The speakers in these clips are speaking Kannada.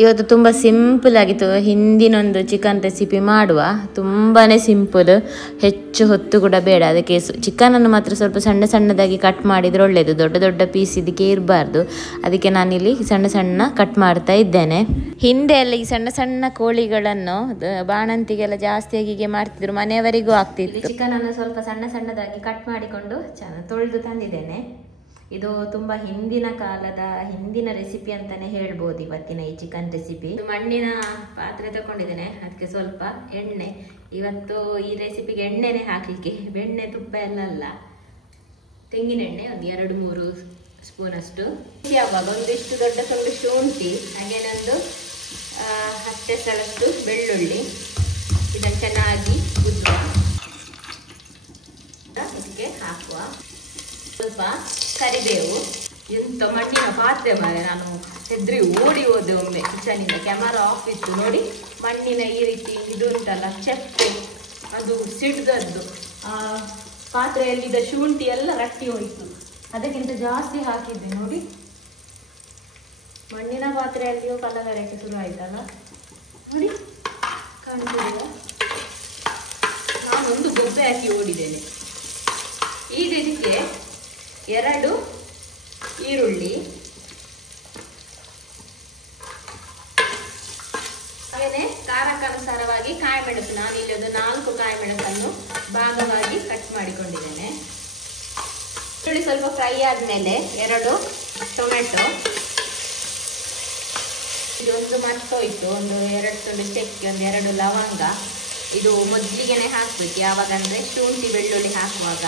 ಇವತ್ತು ತುಂಬ ಸಿಂಪಲ್ ಆಗಿತ್ತು. ಹಿಂದಿನೊಂದು ಚಿಕನ್ ರೆಸಿಪಿ ಮಾಡುವ, ತುಂಬಾ ಸಿಂಪಲ್, ಹೆಚ್ಚು ಹೊತ್ತು ಕೂಡ ಬೇಡ. ಅದಕ್ಕೆ ಚಿಕನನ್ನು ಮಾತ್ರ ಸ್ವಲ್ಪ ಸಣ್ಣ ಸಣ್ಣದಾಗಿ ಕಟ್ ಮಾಡಿದರೆ ಒಳ್ಳೆಯದು, ದೊಡ್ಡ ದೊಡ್ಡ ಪೀಸ್ ಇದಕ್ಕೆ ಇರಬಾರ್ದು. ಅದಕ್ಕೆ ನಾನಿಲ್ಲಿ ಸಣ್ಣ ಸಣ್ಣ ಕಟ್ ಮಾಡ್ತಾ ಇದ್ದೇನೆ. ಹಿಂದೆ ಎಲ್ಲ ಈ ಸಣ್ಣ ಸಣ್ಣ ಕೋಳಿಗಳನ್ನು ಬಾಣಂತಿಗೆಲ್ಲ ಜಾಸ್ತಿಯಾಗಿ ಹೀಗೆ ಮಾಡ್ತಿದ್ರು, ಮನೆಯವರಿಗೂ ಆಗ್ತಿತ್ತು. ಚಿಕನನ್ನು ಸ್ವಲ್ಪ ಸಣ್ಣ ಸಣ್ಣದಾಗಿ ಕಟ್ ಮಾಡಿಕೊಂಡು ತೊಳೆದು ತಂದಿದ್ದೇನೆ. ಇದು ತುಂಬ ಹಿಂದಿನ ಕಾಲದ ಹಿಂದಿನ ರೆಸಿಪಿ ಅಂತಾನೆ ಹೇಳ್ಬೋದು ಇವತ್ತಿನ ಈ ಚಿಕನ್ ರೆಸಿಪಿ. ಮಣ್ಣಿನ ಪಾತ್ರೆ ತಗೊಂಡಿದ್ದೇನೆ, ಅದಕ್ಕೆ ಸ್ವಲ್ಪ ಎಣ್ಣೆ. ಇವತ್ತು ಈ ರೆಸಿಪಿಗೆ ಎಣ್ಣೆನೆ ಹಾಕ್ಲಿಕ್ಕೆ, ಬೆಣ್ಣೆ ತುಪ್ಪ ಎಲ್ಲ ಅಲ್ಲ, ತೆಂಗಿನ ಎಣ್ಣೆ ಒಂದು 2-3 ಸ್ಪೂನ್ ಅಷ್ಟು. ಯಾವಾಗ ಒಂದಿಷ್ಟು ದೊಡ್ಡ ತುಂಡು ಶುಂಠಿ, ಹಾಗೇನೊಂದು 10 ಎಸಳಷ್ಟು ಬೆಳ್ಳುಳ್ಳಿ, ಇದನ್ನು ಚೆನ್ನಾಗಿ ಕುದುವ, ಇದಕ್ಕೆ ಹಾಕುವ. ಸ್ವಲ್ಪ ಕರಿಬೇವು. ಎಂತ ಮಣ್ಣಿನ ಪಾತ್ರೆ ಮಾರೆ, ನಾನು ಹೆದ್ರಿ ಓಡಿ ಹೋದೆ ಒಮ್ಮೆ ಕಿಚನಿಂದ, ಕ್ಯಾಮರಾ ಆಫ್ ಇತ್ತು ನೋಡಿ. ಮಣ್ಣಿನ ಈ ರೀತಿ ಇದು ಉಂಟಲ್ಲ ಚೆಪ್ಪೆ, ಅದು ಸಿಡ್ದದ್ದು, ಆ ಪಾತ್ರೆಯಲ್ಲಿದ್ದ ಶುಂಠಿ ಎಲ್ಲ ರಟ್ಟಿ ಹೋಯಿತು. ಅದಕ್ಕಿಂತ ಜಾಸ್ತಿ ಹಾಕಿದ್ದೆ ನೋಡಿ. ಮಣ್ಣಿನ ಪಾತ್ರೆಯಲ್ಲಿಯೂ ಕಲಗರಕ್ಕೆ ಶುರು ಆಯ್ತಲ್ಲ ನೋಡಿ, ಕಾಣ್ತಿಲ್ಲ. ನಾನೊಂದು ಗೊಬ್ಬೆ ಹಾಕಿ ಓಡಿದ್ದೇನೆ. ಈಗ ಇದಕ್ಕೆ 2 ಈರುಳ್ಳಿ, ಹಾಗೆಯೇ ಖಾರಕ್ಕನುಸಾರವಾಗಿ ಕಾಯಿ ಮೆಣಸು. ನಾನಿಲ್ಲಿ ಒಂದು 4 ಕಾಯಿ ಮೆಣಸನ್ನು ಭಾಗವಾಗಿ ಕಟ್ ಮಾಡಿಕೊಂಡಿದ್ದೇನೆ. ಈರುಳ್ಳಿ ಸ್ವಲ್ಪ ಫ್ರೈ ಆದ್ಮೇಲೆ 2 ಟೊಮೆಟೊ, ಇದೊಂದು ಮರ್ತೋಯ್ತು, ಒಂದು 2 ತುಂಡು ಚಕ್ಕೆ, ಒಂದು 2 ಲವಂಗ. ಇದು ಮೊದಲಿಗೆನೆ ಹಾಕ್ಬೇಕು, ಯಾವಾಗ ಅಂದ್ರೆ ಶುಂಠಿ ಬೆಳ್ಳುಳ್ಳಿ ಹಾಕುವಾಗ.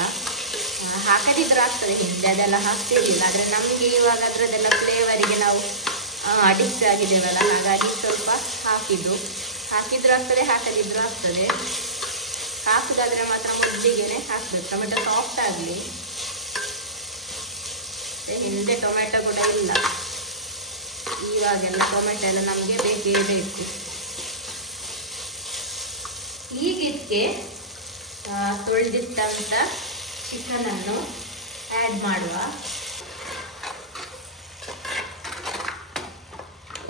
ಹಾಕದಿದ್ರು ಆಗ್ತದೆ, ಹಿಂದೆ ಅದೆಲ್ಲ ಹಾಕ್ತಿರ್ಲಿಲ್ಲ. ಆದರೆ ನಮಗೆ ಇವಾಗ ಅದರದ್ದೆಲ್ಲ ಫ್ಲೇವರಿಗೆ ನಾವು ಅಡಿಕ್ಟ್ ಆಗಿದ್ದೇವಲ್ಲ, ಹಾಗಾಗಿ ಸ್ವಲ್ಪ ಹಾಕಿದ್ರು ಆಗ್ತದೆ, ಹಾಕದಿದ್ರು ಆಗ್ತದೆ. ಹಾಕುದಾದ್ರೆ ಮಾತ್ರ ಮೊದಲಿಗೆನೆ ಹಾಕ್ಬೇಕು, ಟೊಮೆಟೊ ಸಾಫ್ಟ್ ಆಗಲಿ. ಹಿಂದೆ ಟೊಮೆಟೊ ಕೂಡ ಇಲ್ಲ, ಇವಾಗೆಲ್ಲ ಟೊಮೆಟೊ ಎಲ್ಲ ನಮಗೆ ಬೇಕೇ ಬೇಕು. ಈಗ ಇದಕ್ಕೆ ತೊಳೆದಿಟ್ಟಂತ ಚಿಕನನ್ನು ಆ್ಯಡ್ ಮಾಡುವ.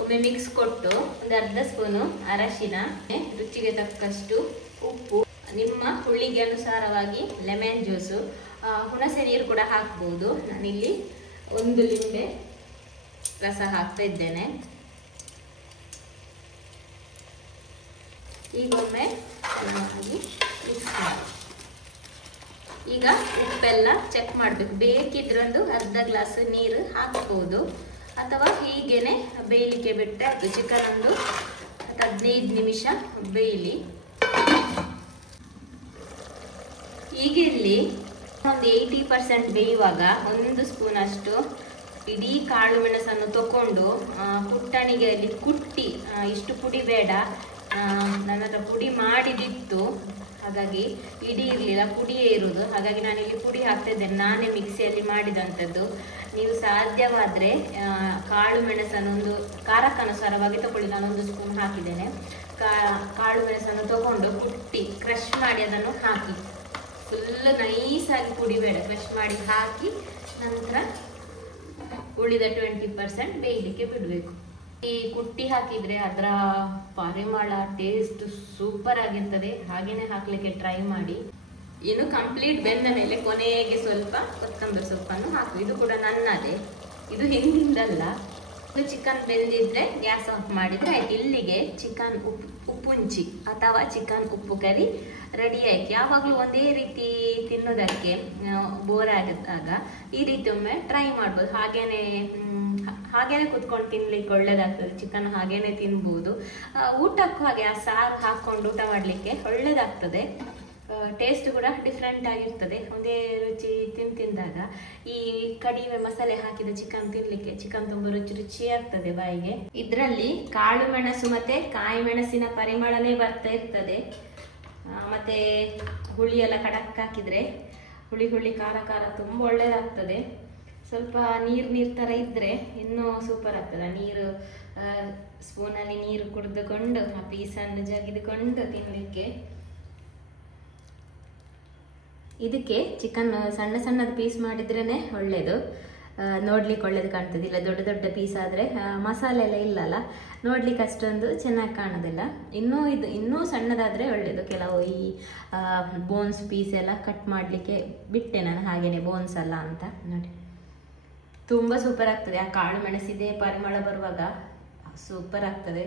ಒಮ್ಮೆ ಮಿಕ್ಸ್ ಕೊಟ್ಟು ಒಂದು 1/2 ಸ್ಪೂನು ಅರಶಿನ, ರುಚಿಗೆ ತಕ್ಕಷ್ಟು ಉಪ್ಪು, ನಿಮ್ಮ ಹುಳಿಗೆ ಅನುಸಾರವಾಗಿ ಲೆಮನ್ ಜ್ಯೂಸು, ಹುಣಸೆ ನೀರು ಕೂಡ ಹಾಕ್ಬೋದು. ನಾನಿಲ್ಲಿ 1 ಲಿಂಬೆ ರಸ ಹಾಕ್ತಾ ಇದ್ದೇನೆ. ಈಗ ಒಮ್ಮೆ ಚೆನ್ನಾಗಿ ಮಿಕ್ಸ್ ಮಾಡಿ. ಈಗ ಉಪ್ಪೆಲ್ಲ ಚೆಕ್ ಮಾಡಬೇಕು, ಬೇಕಿದ್ರೆ ಒಂದು 1/2 ಗ್ಲಾಸ್ ನೀರು ಹಾಕ್ಬೋದು, ಅಥವಾ ಹೀಗೇನೆ ಬೇಯಲಿಕ್ಕೆ ಬಿಟ್ಟರೆ ಅದು. ಚಿಕನ್ ಒಂದು 15 ನಿಮಿಷ ಬೇಯಲಿ. ಈಗ ಇಲ್ಲಿ ಒಂದು 80% ಬೇಯುವಾಗ 1 ಸ್ಪೂನ್ ಅಷ್ಟು ಇಡೀ ಕಾಳು ಮೆಣಸನ್ನು ತಗೊಂಡು ಕುಟ್ಟಣಿಗೆ ಅಲ್ಲಿ ಕುಟ್ಟಿ, ಇಷ್ಟು ಪುಡಿ ಬೇಡ, ನನ್ನ ಹತ್ರ ಪುಡಿ ಮಾಡಿದಿತ್ತು, ಹಾಗಾಗಿ ಇಡೀ ಇರಲಿಲ್ಲ, ಪುಡಿಯೇ ಇರುವುದು. ಹಾಗಾಗಿ ನಾನಿಲ್ಲಿ ಪುಡಿ ಹಾಕ್ತಾ ಇದ್ದೇನೆ, ನಾನೇ ಮಿಕ್ಸಿಯಲ್ಲಿ ಮಾಡಿದಂಥದ್ದು. ನೀವು ಸಾಧ್ಯವಾದರೆ ಕಾಳು ಮೆಣಸನ್ನು ಒಂದು ಖಾರಕ್ಕನುಸಾರವಾಗಿ ತಗೊಳ್ಳಿ. ನಾನು 1 ಸ್ಪೂನ್ ಹಾಕಿದ್ದೇನೆ. ಕಾಳು ಮೆಣಸನ್ನು ತಗೊಂಡು ಕುಟ್ಟಿ ಕ್ರಷ್ ಮಾಡಿ ಅದನ್ನು ಹಾಕಿ, ಫುಲ್ ನೈಸಾಗಿ ಪುಡಿ ಬೇಡ, ಕ್ರಷ್ ಮಾಡಿ ಹಾಕಿ ನಂತರ ಉಳಿದ 20% ಬೇಯಲಿಕ್ಕೆ ಬಿಡಬೇಕು. ಈ ಕುಟ್ಟಿ ಹಾಕಿದ್ರೆ ಅದರ ಪರಿಮಳ ಟೇಸ್ಟ್ ಸೂಪರ್ ಆಗಿರ್ತದೆ, ಹಾಗೇನೆ ಹಾಕ್ಲಿಕ್ಕೆ ಟ್ರೈ ಮಾಡಿ. ಇನ್ನು ಕಂಪ್ಲೀಟ್ ಬೆಂದ ಮೇಲೆ ಕೊನೆಗೆ ಸ್ವಲ್ಪ ಕೊತ್ತಂಬರಿ ಸೊಪ್ಪನ್ನು ಹಾಕು. ಇದು ಕೂಡ ನನ್ನದೇ, ಇದು ಹಿಂದಿಂದಲ್ಲ. ಇದು ಚಿಕನ್ ಬೆಂದಿದ್ರೆ ಗ್ಯಾಸ್ ಆಫ್ ಮಾಡಿದ್ರೆ ಆಯ್ತು. ಇಲ್ಲಿಗೆ ಚಿಕನ್ ಉಪ್ಪುಂಚಿ ಅಥವಾ ಚಿಕನ್ ಉಪ್ಪು ಕರಿ ರೆಡಿ ಆಯ್ತು. ಯಾವಾಗಲೂ ಒಂದೇ ರೀತಿ ತಿನ್ನೋದಕ್ಕೆ ಬೋರ್ ಆಗಿದ್ದಾಗ ಈ ರೀತಿ ಒಮ್ಮೆ ಟ್ರೈ ಮಾಡ್ಬೋದು. ಹಾಗೇನೆ ಕುತ್ಕೊಂಡು ತಿನ್ಲಿಕ್ಕೆ ಒಳ್ಳೇದಾಗ್ತದೆ. ಚಿಕನ್ ಹಾಗೇನೆ ತಿನ್ಬೋದು, ಊಟಕ್ಕೂ ಹಾಗೆ ಆ ಸಾರು ಹಾಕೊಂಡು ಊಟ ಮಾಡ್ಲಿಕ್ಕೆ ಒಳ್ಳೇದಾಗ್ತದೆ. ಟೇಸ್ಟ್ ಕೂಡ ಡಿಫ್ರೆಂಟ್ ಆಗಿರ್ತದೆ. ಒಂದೇ ರುಚಿ ತಿಂದಾಗ ಈ ಕಡಿಮೆ ಮಸಾಲೆ ಹಾಕಿದ ಚಿಕನ್ ತಿನ್ಲಿಕ್ಕೆ ಚಿಕನ್ ತುಂಬಾ ರುಚಿ ಆಗ್ತದೆ ಬಾಯಿಗೆ. ಇದರಲ್ಲಿ ಕಾಳು ಮೆಣಸು ಮತ್ತೆ ಕಾಯಿ ಮೆಣಸಿನ ಪರಿಮಳನೇ ಬರ್ತಾ ಇರ್ತದೆ. ಮತ್ತೆ ಹುಳಿ ಎಲ್ಲ ಕಡಕ್ ಹಾಕಿದ್ರೆ ಹುಳಿ ಖಾರ ತುಂಬಾ ಒಳ್ಳೇದಾಗ್ತದೆ. ಸ್ವಲ್ಪ ನೀರು ತರ ಇದ್ರೆ ಇನ್ನೂ ಸೂಪರ್ ಆಗ್ತದೆ. ನೀರು ಸ್ಪೂನಲ್ಲಿ ನೀರು ಕುಡಿದುಕೊಂಡು ಆ ಪೀಸನ್ನು ಜಗಿದುಕೊಂಡು ತಿನ್ಲಿಕ್ಕೆ. ಇದಕ್ಕೆ ಚಿಕನ್ ಸಣ್ಣ ಸಣ್ಣದ ಪೀಸ್ ಮಾಡಿದ್ರೇ ಒಳ್ಳೆಯದು. ನೋಡ್ಲಿಕ್ಕೆ ಒಳ್ಳೇದು ಕಾಣ್ತದೆ. ಇಲ್ಲ ದೊಡ್ಡ ದೊಡ್ಡ ಪೀಸ್ ಆದರೆ ಮಸಾಲೆ ಎಲ್ಲ ಇಲ್ಲಲ್ಲ, ನೋಡ್ಲಿಕ್ಕೆ ಅಷ್ಟೊಂದು ಚೆನ್ನಾಗಿ ಕಾಣೋದಿಲ್ಲ. ಇನ್ನೂ ಸಣ್ಣದಾದರೆ ಒಳ್ಳೆಯದು. ಕೆಲವು ಈ ಬೋನ್ಸ್ ಪೀಸ್ ಎಲ್ಲ ಕಟ್ ಮಾಡಲಿಕ್ಕೆ ಬಿಟ್ಟೆ ನಾನು ಹಾಗೇನೆ, ಬೋನ್ಸ್ ಅಲ್ಲ ಅಂತ. ನೋಡಿ ತುಂಬ ಸೂಪರ್ ಆಗ್ತದೆ. ಆ ಕಾಳು ಮೆಣಸಿದೆ ಪರಿಮಳ ಬರುವಾಗ ಸೂಪರ್ ಆಗ್ತದೆ.